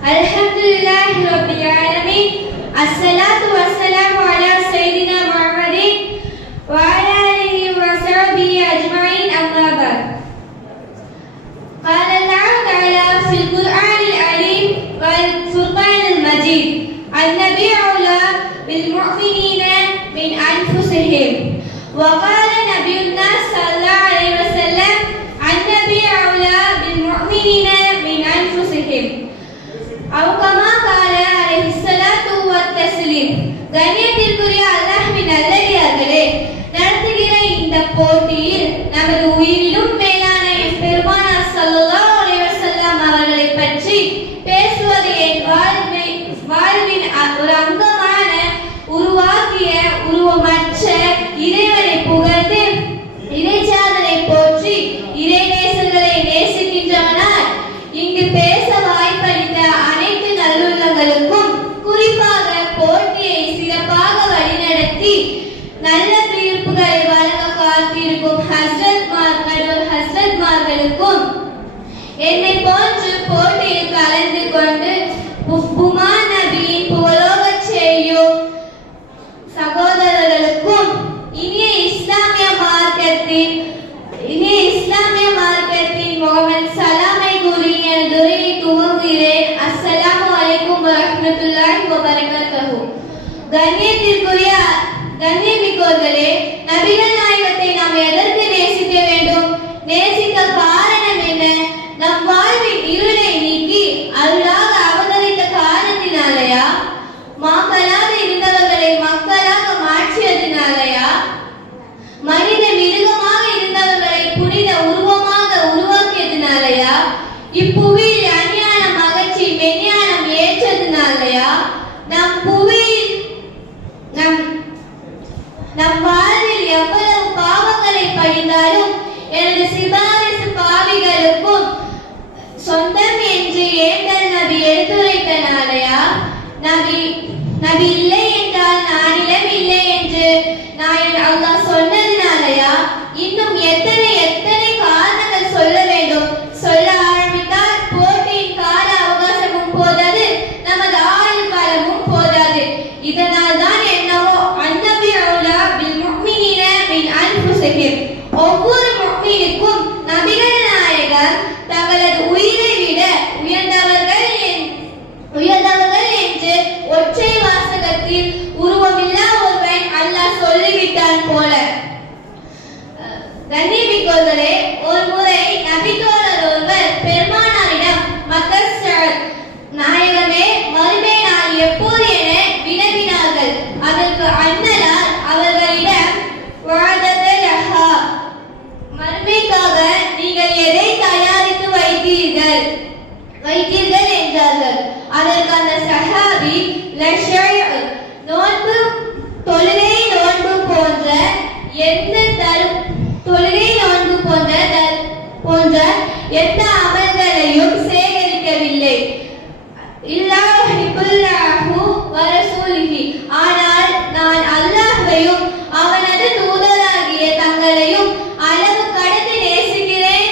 Alhamdulillahi Rabbil Alamin. Assalatu wassalamu ala Sayyidina Muhammadin wa ala alihi wa sahbihi ajma'in, amma ba'd. Qala Allah Ta'ala fil Qur'anil Alim wal Furqanil Majid, an-nabiyyu awla bil mu'minina min anfusihim. Wa qala nabiyyuna sallallahu alaihi wasallam, an-nabiyyu awla bil mu'minina min anfusihim. அவகமா கால அலைஹிஸ்ஸலாத்து வத்தஸ்லீம். கண்ணியத்திற்குரிய அல்லாஹ்வின் நல்லடியார்களே, நடத்துகிற இந்த போட்டியில் நமது உயிரிலும் மேலான பெருமானார் ஸல்லல்லாஹு அலைஹி வஸல்லம் அவர்களை பற்றி பேசுவது என் வாழ்வின் ஒரு அங்கமான உருவாக்கிய உருவமற்ற இறைவனை புகழ்ந்து இறைச்சாதனை போற்றி இறைநேசர்களை நேசிக்கின்றவனார் இங்கு பேச வாய்ப்பளித்த அனைத்து நல்லுள்ளங்களுக்கும், குறிப்பாக போட்டியை சிறப்பாக வழிநடத்தி நல்ல தீர்ப்புகளை வழங்க காத்திருக்கும் ஹஸ்ரத்மார்களுக்கும், என்னை போன்று போட்டியில் கலந்து கொண்டு புமா நபியின் புகழோகச் செய்யும் சகோதரர்களுக்கும், இனிய இஸ்லாமிய மார்க்கத்தின் முகமது சலாமை கூறி எனது உரையை துவங்குகிறேன். அஸ்ஸலாமு அலைக்கும் வரஹ்மத்துல்லாஹி வபரகாத்துஹு. கண்ணியமிக்கோர்களே, நபிகள் நாயகத்தை நாம் எதற்கு நேசிக்க வேண்டும்? நேசிக்க காரணம் என்ன? நம் வாழ்வின் இருளை நீக்கி அருளாக அவதரித்த காரணத்தினாலயா? மாக்களாக இருந்தவர்களை மக்களாக மாற்றியதினாலயா? மனித மிருகமாக இருந்தவர்களை புனித உருவமாக உருவாக்கியதினாலயா? இப்புவியில் அஞ்ஞானம் அகற்றி மெஞ்ஞானம் ஏற்றதினாலயா? நம் வாழ்வில் எவ்வளவு பாவங்களை படிந்தாலும் எனது சிபாரிசு பாவிகளுக்கும் சொந்தம் என்று ஏந்தல் நபி எடுத்துரைத்தனாலயா? நபி இல்லை என்றால் நானிலம் இல்லை என்று நாயன் அல்லாஹ் சொன்னதினாலயா? இன்னும் எத்தனை காரணங்கள் சொல்ல வேண்டும்? சொல்ல ஆரம்பித்தால் போட்டியின் கால அவகாசமும் போதாது, நமது ஆயுள் காலமும் போதாது. இதனால் தான் என்னவோ அன்னபி அவுலா பில் முஃமினீன மின் அன்ஃபுஸிஹிம். ஒவ்வொரு முஃமினுக்கும் நபிகள் நாயகர் தங்களது உயிரை விட உயர்ந்தவர்கள் என்று ஒற்றை வாசகத்தில் உருவமில்லா ஒருவன் அல்லாஹ் சொல்லிவிட்டான் போல. கண்ணியமிக்கோர்களே, ஒரு முறை நபித்தோழர் ஒருவர் பெருமானாரிடம் நாயகமே, மறுமை நாள் எப்போது என வினவினார்கள். அதற்கு அண்ணலார் அவர்களிடம், மறுமைக்காக நீங்கள் எதை தயாரித்து வைத்தீர்கள் என்றார்கள். அதற்கு அந்த சஹாபி, தொழுகை நோன்பு போன்ற எந்த அமல்களையும் சேகரிக்கவில்லை. ஆனால் நான் அல்லாஹ்வையும் அவனது தூதராகிய தங்களையும் அளவு கடந்து நேசிக்கிறேன்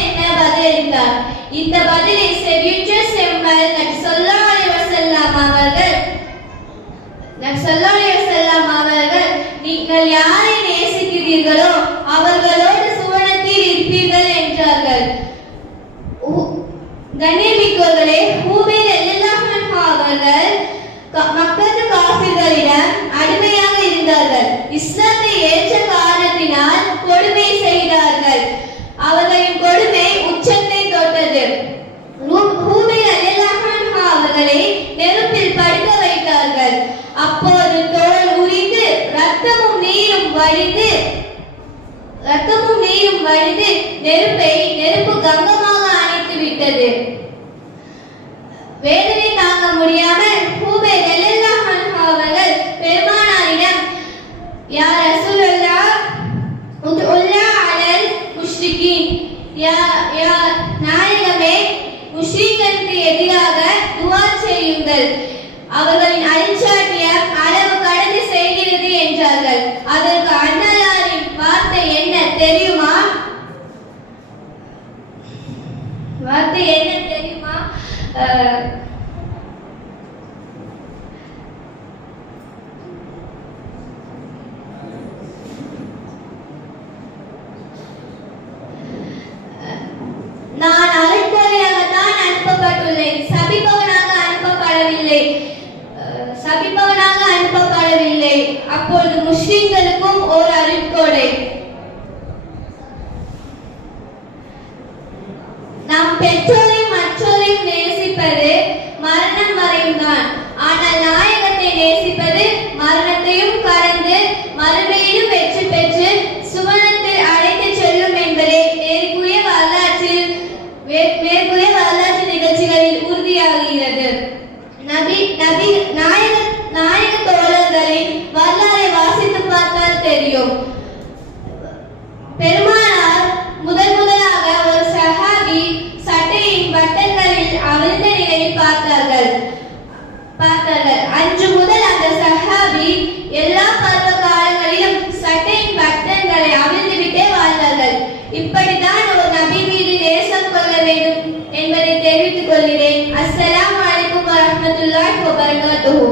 என பதிலளித்தார். இந்த பதிலை செவியுற்ற செம்மல் நபி ஸல்லல்லாஹு அலைஹி வஸல்லம் அவர்கள், நீங்கள் யாரை நேசிக்கிறீர்களோ அவர்களோடு சுவனத்தில் இருப்பீர்கள் என்றார்கள். கண்ணியமிக்கோர்களே, ஹூபைல் ரலியல்லாஹு அன்ஹு அவர்கள் மக்கத்து காஃபிர்களிடம் அடிமையாக இருந்தார்கள். இஸ்லாத்தை ஏற்ற காரணத்தினால் கொடுமை செய்தார்கள். அவர்களின் கொடுமை உச்சத்தை தொட்டது. ஹூபைல் ரலியல்லாஹு அன்ஹு அவர்களை நெருப்பில் படுக்க வைத்தார்கள். அப்போது தோல் உரிந்து ரத்தமும் நீரும் வழிந்து நெருப்பு கங்கமாக அணைத்து விட்டது. வேதனை தாங்க முடியாமல் ஹூபைல் ரலியல்லாஹு அன்ஹு அவர்கள் பெருமானாரிடம், யா ரசூலல்லாஹ், உதுல்லாஹ் அலல் முஷ்ரிகீன், நாயகமே, முஷ்ரிக்களுக்கு எதிராக துஆ செய்யுங்கள், அவர்களின் அழிச்சாட்டியம் அளவு கடந்து செய்கிறது என்றார்கள். அதற்கு அண்ணலாரின் வார்த்தை என்ன தெரியுமா? நான் அருட்கொடையாகத்தான் அனுப்பப்பட்டுள்ளேன், சபிப்பவனாக அனுப்பப்படவில்லை. அப்பொழுது முஸ்லிம்களுக்கும் ஓர் அருட்கொடை. நம் பெற்றோரையும் மற்றோரையும் நேசிப்பது மரணம் வரையும் தான். ஆனால் நாயகத்தை நேசிப்பது மரணத்தையும் கடந்து மறுமையிலும் வெற்றி பெற்று சுவனத்தில் அழைத்து செல்லும் என்பதே மேற்கூறிய வரலாற்று நிகழ்ச்சிகளில் உறுதியாகிறது. நாயக தோழர்களின் வரலாறை வாசித்து பார்த்தால் தெரியும். பெருமானார் முதலாக ஒரு சஹாபி சட்டையின் பட்டன்களில் அவிழ்ந்த நிலையில் பார்த்தார்கள். அன்று முதல் அந்த சஹாபி எல்லா பருவ காலங்களிலும் சட்டையின் பட்டன்களை அவிழ்ந்துவிட்டே வாழ்ந்தார்கள். இப்படித்தான் ஒரு நபி மீது நேசம் கொள்ள வேண்டும் என்பதை தெரிவித்துக் கொள்கிறேன். அஸ்ஸலாமு அலைக்கும் வரஹ்மத்துல்லாஹி வபரகாத்துஹு.